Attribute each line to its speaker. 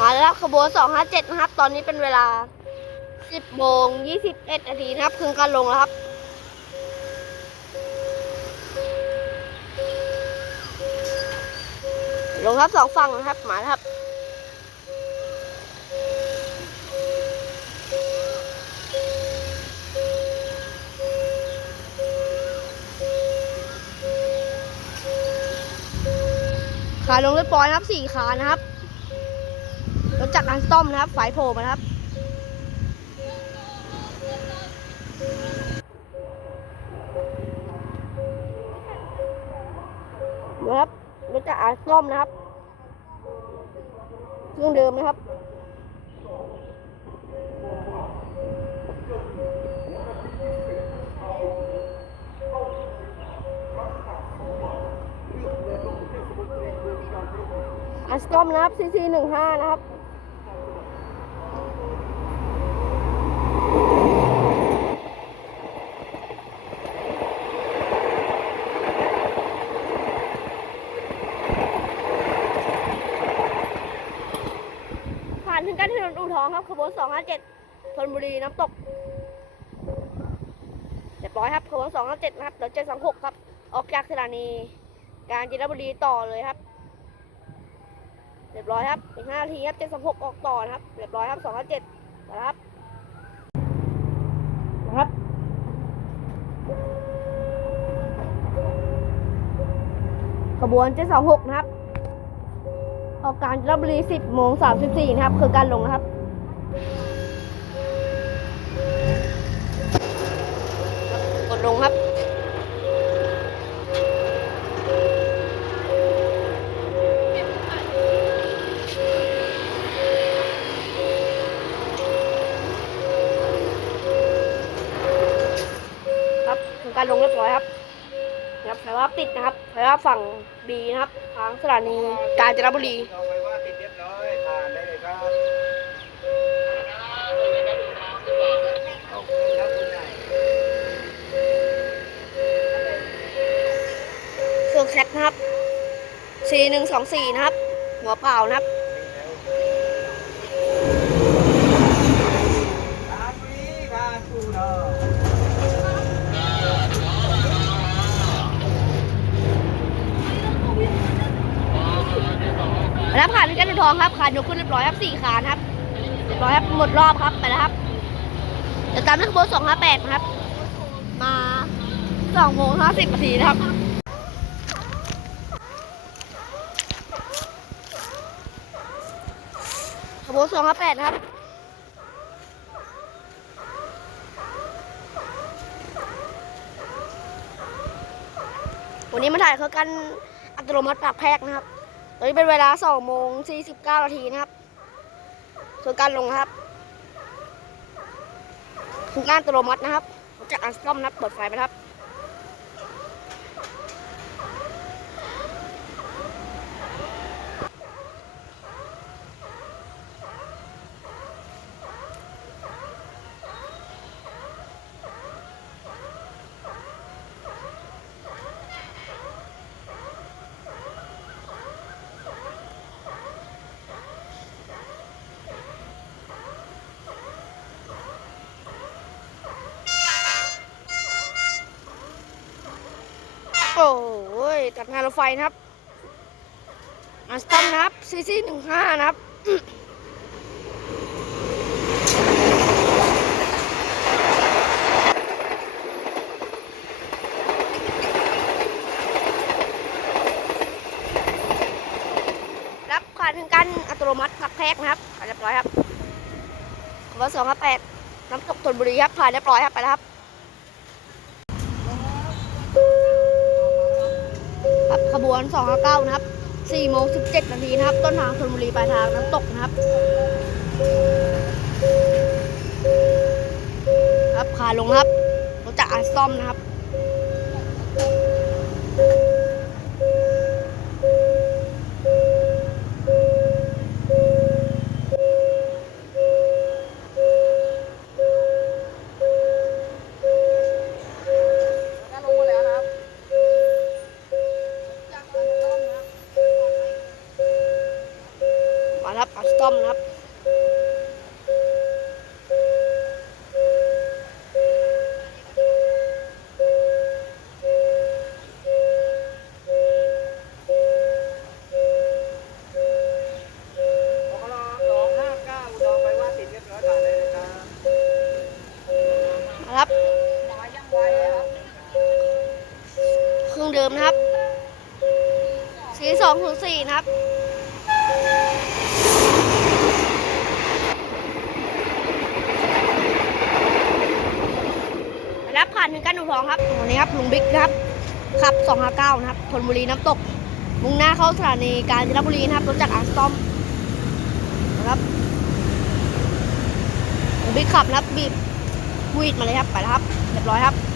Speaker 1: มาแล้วครับขบวน257นะครับ ตอนนี้เป็นเวลา 10โมง21นาทีนะครับครึ่งการลงแล้วครับลงครับสองฝั่งนะครับมาครับ ขาลงเรียบร้อยครับสี่ขานะครับ รถจักรการซ่อมนะครับฝายโผล่มาครับ นะครับรถจักรการซ่อมนะครับเครื่องเดิมนะครับอัสตอมนะครับ CC หนึ่งห้านะครับ ผ่านถนนอู่ทองครับขบวนสองห้าเจ็ดธนบุรีน้ำตกเรียบร้อยครับขบวนสองห้าเจ็ดนะครับเดี๋ยวเจ็ดสองหกครับ ออกจากสถานี กาญจนบุรีต่อเลยครับ เรียบร้อยครับอีกห้านาทีครับเจ็ดสองหกออกต่อนะครับ เรียบร้อยครับสองห้าเจ็ดนะครับนะครับขบวนเจ็ดสองหกนะครับ ออกการจนบุรีสิบโมงสามสิบสี่นะครับ คือการลงนะครับ กดลงครับ ครับคือการลงเรียบร้อยครับ นะครับแปลว่าปิดนะครับแปลว่าฝั่งบีนะครับทางสถานีกาญจนบุรี
Speaker 2: เอาไว้ว่าติดเรียบร้อยผ่านได้เลยครับขอบคุณครับคุณนาย
Speaker 1: เครื่องแคทนะครับ C หนึ่งสองสี่นะครับ หัวเปล่านะครับ
Speaker 2: ผ่านบุรีผ่านปูนอ
Speaker 1: แล้วผ่าน ทองครับขานยกขึ้นเรียบร้อยครับสี่ขานครับเรียบร้อยครับหมดรอบครับไปแล้วครับเดี๋ยวตามด้วยขบวนสองห้าแปดนะครับ มาสองโมงห้าสิบนาทีนะครับขบวนสองห้าแปดครับวันนี้มาถ่ายเขากันอัตโนมัติปากแพรกนะครับ ตอนนี้เป็นเวลา2โมง49นาทีนะครับ ส่วนการลงครับคือการอัตโรมัตินะครับจากอันสตอมนะับเปิดไฟไปครับ โอ้ยตัดงานรถไฟนะครับอัสตอมนะครับซีซีหนึ่งห้านะครับรับผ่านถึงกันอัตโนมัติพักแพกนะครับผ่านเรียบร้อยครับขบวนสองห้าแปดน้ำตกธนบุรีครับผ่านเรียบร้อยครับไปแล้วครับ ครับ ขบวน 259 นะครับ4โมง17 นาทีนะครับ ต้นทางชลบุรีปลายทางน้ำตกนะครับ ครับขาลงครับรถจากอาร์ซอมนะครับ สีสองศูนย์สี่นะครับรับผ่านถึงกันหนูทองครับวันนี้ครับลุงบิ๊กนะครับขับ259นะครับธนบุรีน้ำตก มุ่งหน้าเข้าสถานีกาญจนบุรีนะครับรถจากอาร์สตอมนะครับลุงบิ๊กขับนะครับบีบวีดมาเลยครับไปแล้วครับเรียบร้อยครับ